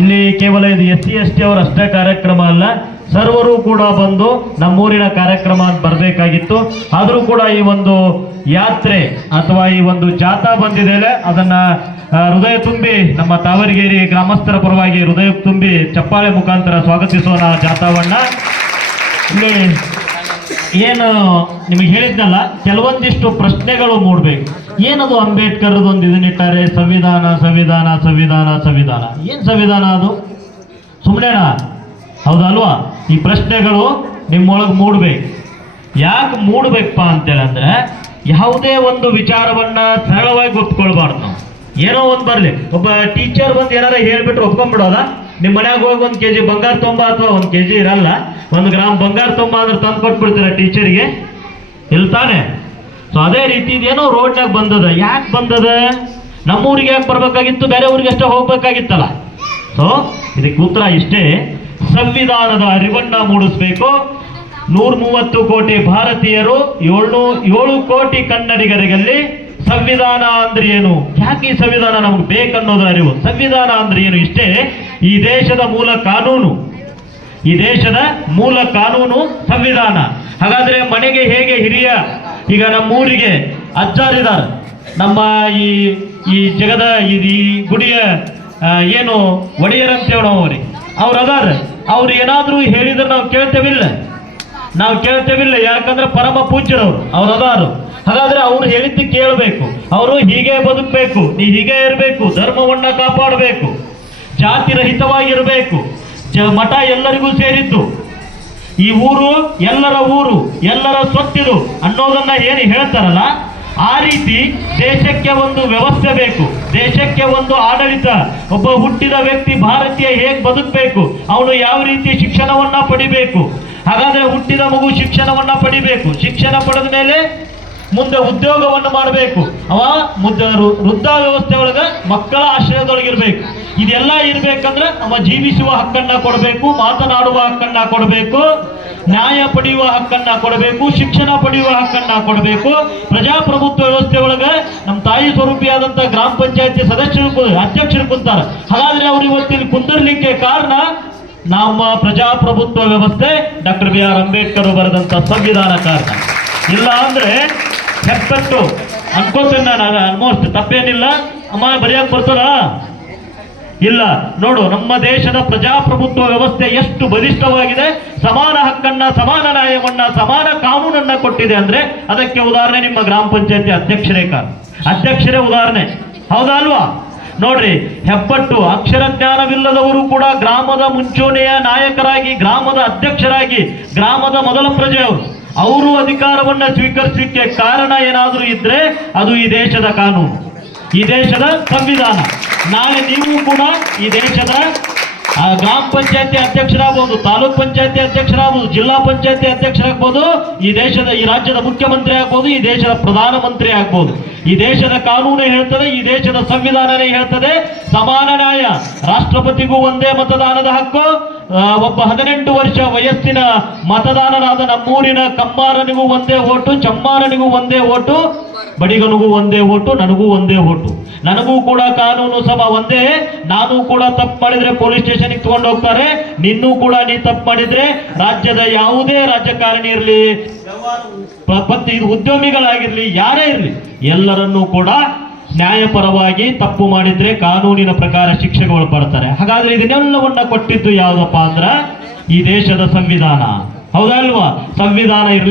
ಇಲ್ಲಿ ಕೇವಲ ಇದು ಎಸ್ ಸಿ, ಎಸ್ ಟಿ ಅವರ ಅಷ್ಟೇ ಕಾರ್ಯಕ್ರಮ ಅಲ್ಲ, ಸರ್ವರು ಕೂಡ ಬಂದು ನಮ್ಮೂರಿನ ಕಾರ್ಯಕ್ರಮ ಬರಬೇಕಾಗಿತ್ತು. ಆದರೂ ಕೂಡ ಈ ಒಂದು ಯಾತ್ರೆ ಅಥವಾ ಈ ಒಂದು ಜಾಥಾ ಬಂದಿದೆ ಅದನ್ನ ಹೃದಯ ತುಂಬಿ ನಮ್ಮ ತಾವರಗೇರಿ ಗ್ರಾಮಸ್ಥರ ಪರವಾಗಿ ಹೃದಯ ತುಂಬಿ ಚಪ್ಪಾಳೆ ಮುಖಾಂತರ ಸ್ವಾಗತಿಸೋಣ ಜಾಥಾವನ್ನ. ಇಲ್ಲಿ ಏನು ನಿಮಗೆ ಹೇಳಿದ್ನಲ್ಲ, ಕೆಲವೊಂದಿಷ್ಟು ಪ್ರಶ್ನೆಗಳು ಮೂಡಬೇಕು. ಏನದು ಅಂಬೇಡ್ಕರ್ ಒಂದು ಇದನ್ನಿಟ್ಟಾರೆ ಸಂವಿಧಾನ ಸಂವಿಧಾನ ಸಂವಿಧಾನ ಸಂವಿಧಾನ. ಏನು ಸಂವಿಧಾನ ಅದು? ಸುಮ್ಮನೆನಾ ಹೌದಲ್ವಾ? ಈ ಪ್ರಶ್ನೆಗಳು ನಿಮ್ಮೊಳಗೆ ಮೂಡಬೇಕು. ಯಾಕೆ ಮೂಡಬೇಕಪ್ಪ ಅಂತೇಳಂದ್ರೆ, ಯಾವುದೇ ಒಂದು ವಿಚಾರವನ್ನ ಸರಳವಾಗಿ ಒಪ್ಕೊಳ್ಬಾರ್ದು ನಾವು. ಏನೋ ಒಂದು ಬರಲಿ. ಒಬ್ಬ ಟೀಚರ್ ಬಂದು ಏನಾರ ಹೇಳ್ಬಿಟ್ರೆ ಒಪ್ಕೊಂಡ್ಬಿಡೋದ ನಿಮ್ಮ ಮನ್ಯಾಗ ಹೋಗಿ ಒಂದು ಕೆ ಜಿ ಬಂಗಾರ ತೊಂಬ ಅಥವಾ ಒಂದು ಕೆ ಜಿ ಇರಲ್ಲ. ಒಂದು ಗ್ರಾಮ್ ಬಂಗಾರ ತೊಂಬ ಅಂದ್ರೆ ತಂದು ಕೊಟ್ಬಿಡ್ತೀರ ಟೀಚರಿಗೆ? ಇಲ್ಲ ತಾನೆ ಸೊ ಅದೇ ರೀತಿ ಇದೇನೋ ರೋಡ್ನಾಗ ಬಂದದ. ಯಾಕೆ ಬಂದದ? ನಮ್ಮೂರಿಗೆ ಯಾಕೆ ಬರ್ಬೇಕಾಗಿತ್ತು? ಬೇರೆ ಊರಿಗೆ ಅಷ್ಟೇ ಹೋಗ್ಬೇಕಾಗಿತ್ತಲ್ಲ. ಸೊ ಇದಕ್ಕೆ ಉತ್ತರ ಇಷ್ಟೇ. ಸಂವಿಧಾನದ ಅರಿವನ್ನ ಮೂಡಿಸ್ಬೇಕು. ನೂರ ಮೂವತ್ತು ಕೋಟಿ ಭಾರತೀಯರು, ಏಳ್ನೂ ಏಳು ಕೋಟಿ ಕನ್ನಡಿಗರಿಗಲ್ಲಿ ಸಂವಿಧಾನ ಅಂದ್ರೆ ಏನು? ಯಾಕೆ ಈ ಸಂವಿಧಾನ ನಮ್ಗೆ ಬೇಕನ್ನೋದ್ರ ಅರಿವು? ಸಂವಿಧಾನ ಅಂದ್ರೆ ಏನು ಇಷ್ಟೇ? ಈ ದೇಶದ ಮೂಲ ಕಾನೂನು. ಈ ದೇಶದ ಮೂಲ ಕಾನೂನು ಸಂವಿಧಾನ. ಹಾಗಾದ್ರೆ ಮನೆಗೆ ಹೇಗೆ ಹಿರಿಯ ಈಗ ನಮ್ಮೂರಿಗೆ ಅಜ್ಜಾರಿದ್ದಾರೆ. ನಮ್ಮ ಈ ಈ ಜಗದ, ಈ ಗುಡಿಯ ಏನು ಏನು ನಾವು ಅವ್ರಿಗೆ. ಅವ್ರು ಅದಾರ ಅವ್ರು ಏನಾದರೂ ಹೇಳಿದ್ರೆ ನಾವು ಕೇಳ್ತೇವಿಲ್ಲ. ನಾವು ಕೇಳ್ತೇವಿಲ್ಲ. ಯಾಕಂದ್ರೆ ಪರಮ ಪೂಜ್ಯರವ್ರು. ಅವ್ರು ಅದಾರು ಹಾಗಾದ್ರೆ ಅವ್ರು ಹೇಳಿದ್ದು ಕೇಳಬೇಕು. ಅವರು ಹೀಗೆ ಬದುಕಬೇಕು. ನೀ ಹೀಗೆ ಇರಬೇಕು. ಧರ್ಮವನ್ನ ಕಾಪಾಡಬೇಕು. ಜಾತಿ ರಹಿತವಾಗಿರಬೇಕು ಮಠ ಎಲ್ಲರಿಗೂ ಸೇರಿದ್ದು. ಈ ಊರು ಎಲ್ಲರ ಊರು, ಎಲ್ಲರ ಸೊತ್ತಿದು ಅನ್ನೋದನ್ನ ಏನು ಹೇಳ್ತಾರಲ್ಲ, ಆ ರೀತಿ ದೇಶಕ್ಕೆ ಒಂದು ವ್ಯವಸ್ಥೆ ಬೇಕು. ದೇಶಕ್ಕೆ ಒಂದು ಆಡಳಿತ. ಒಬ್ಬ ಹುಟ್ಟಿದ ವ್ಯಕ್ತಿ ಭಾರತೀಯ ಹೇಗೆ ಬದುಕಬೇಕು? ಅವನು ಯಾವ ರೀತಿ ಶಿಕ್ಷಣವನ್ನ ಪಡಿಬೇಕು? ಹಾಗಾದ್ರೆ ಹುಟ್ಟಿದ ಮಗು ಶಿಕ್ಷಣವನ್ನ ಪಡಿಬೇಕು. ಶಿಕ್ಷಣ ಪಡೆದ ಮೇಲೆ ಮುಂದೆ ಉದ್ಯೋಗವನ್ನು ಮಾಡಬೇಕು. ಅವ ಮುದ್ದ ವೃದ್ಧ ವ್ಯವಸ್ಥೆ ಒಳಗ ಮಕ್ಕಳ ಆಶ್ರಯದೊಳಗಿರ್ಬೇಕು. ಇದೆಲ್ಲ ಇರ್ಬೇಕಂದ್ರೆ ನಮ್ಮ ಜೀವಿಸುವ ಹಕ್ಕನ್ನ ಕೊಡಬೇಕು, ಮಾತನಾಡುವ ಹಕ್ಕನ್ನ ಕೊಡಬೇಕು, ನ್ಯಾಯ ಪಡೆಯುವ ಹಕ್ಕನ್ನ ಕೊಡಬೇಕು, ಶಿಕ್ಷಣ ಪಡೆಯುವ ಹಕ್ಕನ್ನ ಕೊಡಬೇಕು. ಪ್ರಜಾಪ್ರಭುತ್ವ ವ್ಯವಸ್ಥೆ ಒಳಗೆ ನಮ್ಮ ತಾಯಿ ಸ್ವರೂಪಿಯಾದಂತ ಗ್ರಾಮ ಪಂಚಾಯತಿ ಸದಸ್ಯರು ಅಧ್ಯಕ್ಷರು ಕುಂತಾರ. ಹಾಗಾದ್ರೆ ಅವ್ರು ಇವತ್ತಿನ ಕುಂದಿರ್ಲಿಕ್ಕೆ ಕಾರಣ ನಮ್ಮ ಪ್ರಜಾಪ್ರಭುತ್ವ ವ್ಯವಸ್ಥೆ ಡಾಕ್ಟರ್ ಬಿ ಆರ್ ಅಂಬೇಡ್ಕರ್ ಬರೆದಂತ ಸಂವಿಧಾನ ಕಾರಣ. ಇಲ್ಲ ಅಂದ್ರೆ ಹೆಪ್ಪತ್ತು ಅನ್ಕೋತೇನೆ ನಾನು ಆಲ್ಮೋಸ್ಟ್ ತಪ್ಪೇನಿಲ್ಲ. ಅಮ್ಮ, ಬರೆಯಕ್ ಬರ್ತದ ಇಲ್ಲ, ನೋಡು, ನಮ್ಮ ದೇಶದ ಪ್ರಜಾಪ್ರಭುತ್ವ ವ್ಯವಸ್ಥೆ ಎಷ್ಟು ಬಲಿಷ್ಠವಾಗಿದೆ. ಸಮಾನ ಹಕ್ಕನ್ನ, ಸಮಾನ ನ್ಯಾಯವನ್ನ, ಸಮಾನ ಕಾನೂನನ್ನ ಕೊಟ್ಟಿದೆ ಅಂದ್ರೆ ಅದಕ್ಕೆ ಉದಾಹರಣೆ ನಿಮ್ಮ ಗ್ರಾಮ ಪಂಚಾಯತಿ ಅಧ್ಯಕ್ಷರೇ ಕಾರಣ. ಅಧ್ಯಕ್ಷರೇ ಉದಾಹರಣೆ. ಹೌದಾ ಅಲ್ವಾ? ನೋಡ್ರಿ, ಹೆಬ್ಬಟ್ಟು ಅಕ್ಷರ ಜ್ಞಾನವಿಲ್ಲದವರು ಕೂಡ ಗ್ರಾಮದ ಮುಂಚೂಣಿಯ ನಾಯಕರಾಗಿ, ಗ್ರಾಮದ ಅಧ್ಯಕ್ಷರಾಗಿ, ಗ್ರಾಮದ ಮೊದಲ ಪ್ರಜೆ ಅವರು. ಅವರು ಅಧಿಕಾರವನ್ನ ಸ್ವೀಕರಿಸಲಿಕ್ಕೆ ಕಾರಣ ಏನಾದರೂ ಇದ್ರೆ ಅದು ಈ ದೇಶದ ಕಾನೂನು. ಈ ದೇಶದ ಸಂವಿಧಾನ. ನಾಳೆ ನೀವು ಕೂಡ ಈ ದೇಶದ ಗ್ರಾಮ ಪಂಚಾಯತಿ ಅಧ್ಯಕ್ಷರಾಗಬಹುದು ತಾಲೂಕ್ ಪಂಚಾಯತಿ ಅಧ್ಯಕ್ಷರಾಗಬಹುದು ಜಿಲ್ಲಾ ಪಂಚಾಯತಿ ಅಧ್ಯಕ್ಷರಾಗಬಹುದು ಈ ದೇಶದ, ಈ ರಾಜ್ಯದ ಮುಖ್ಯಮಂತ್ರಿ ಆಗ್ಬೋದು, ಈ ದೇಶದ ಪ್ರಧಾನಮಂತ್ರಿ ಆಗ್ಬೋದು. ಈ ದೇಶದ ಕಾನೂನು ಹೇಳ್ತದೆ, ಈ ದೇಶದ ಸಂವಿಧಾನನೇ ಹೇಳ್ತದೆ. ಸಮಾನ ನ್ಯಾಯ, ರಾಷ್ಟ್ರಪತಿಗೂ ಒಂದೇ ಮತದಾನದ ಹಕ್ಕು. ಒಬ್ಬ ಹದಿನೆಂಟು ವರ್ಷ ವಯಸ್ಸಿನ ಮತದಾನರಾದ ನಮ್ಮೂರಿನ ಕಮ್ಮಾರನಿಗೂ ಒಂದೇ ಓಟು, ಚಮ್ಮಾರನಿಗೂ ಒಂದೇ ಓಟು. ಬಡಿಗನಿಗೂ ಒಂದೇ ಓಟು, ನನಗೂ ಒಂದೇ ಓಟು. ನನಗೂ ಕೂಡ ಕಾನೂನು ಸಮ ಒಂದೇ, ನಾನು ಕೂಡ ತಪ್ಪು ಮಾಡಿದ್ರೆ ಪೊಲೀಸ್ ಸ್ಟೇಷನ್ಗೆ ತಗೊಂಡು ಹೋಗ್ತಾರೆ, ನಿನ್ನೂ ಕೂಡ ನೀ ತಪ್ಪು ಮಾಡಿದ್ರೆ ರಾಜ್ಯದ ಯಾವುದೇ ರಾಜಕಾರಣಿ ಇರಲಿ ಪ್ರತಿ ಉದ್ಯಮಿಗಳಾಗಿರ್ಲಿ, ಯಾರೇ ಇರಲಿ, ಎಲ್ಲರನ್ನೂ ಕೂಡ ನ್ಯಾಯಪರವಾಗಿ ತಪ್ಪು ಮಾಡಿದ್ರೆ ಕಾನೂನಿನ ಪ್ರಕಾರ ಶಿಕ್ಷೆಗೆ ಒಳಪಡ್ತಾರೆ ಹಾಗಾದ್ರೆ ಇದನ್ನೆಲ್ಲವನ್ನ ಕೊಟ್ಟಿದ್ದು ಯಾವುದಪ್ಪ ಅಂದ್ರ ಈ ದೇಶದ ಸಂವಿಧಾನ. ಹೌದಲ್ವಾ? ಸಂವಿಧಾನ ಇರಲಿ